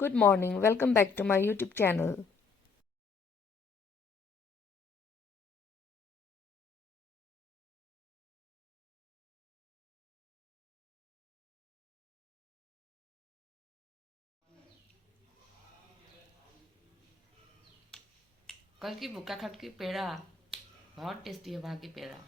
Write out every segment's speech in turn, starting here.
Good morning, welcome back to my YouTube channel. कल की भुक्का खट की पेड़ा बहुत टेस्टी है वहाँ की पेड़ा।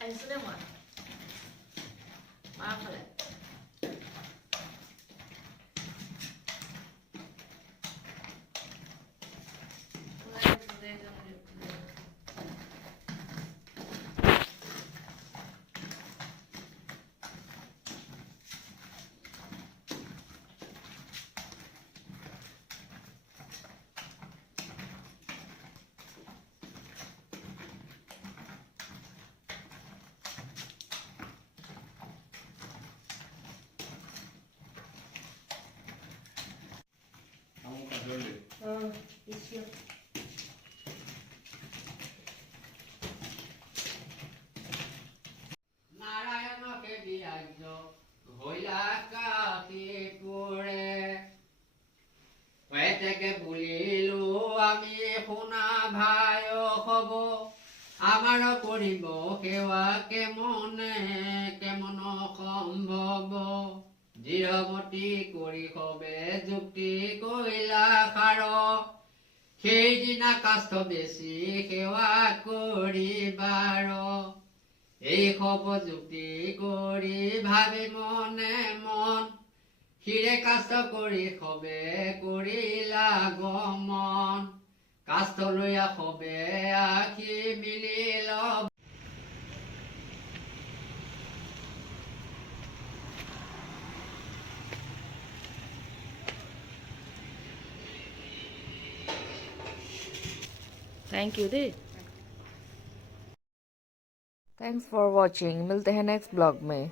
Anh sẽ đem ạ. Má phải lại. নারায়ণকে দিয়ার্য হইলা কাকে পড়ে হয়ে থেকে বলিলো আমি শুনা ভাই হব আমার করিব সেৱা কেমন সম্ভৱ দৃঢ়মতি কৰি সবে যুক্তি কৰিলা খাৰ সেইদিনা কাষ্ঠ বেছি সেৱা কৰিবাৰ এই সব যুক্তি কৰি ভাবি মনে মন ক্ষীৰে কাষ্ঠ কৰি সবে কৰিলা গমন কাষ্ঠ লৈ সবে আখি মিলিল Thank you, Di. Thanks for watching. मिलते हैं नेक्स्ट ब्लॉग में.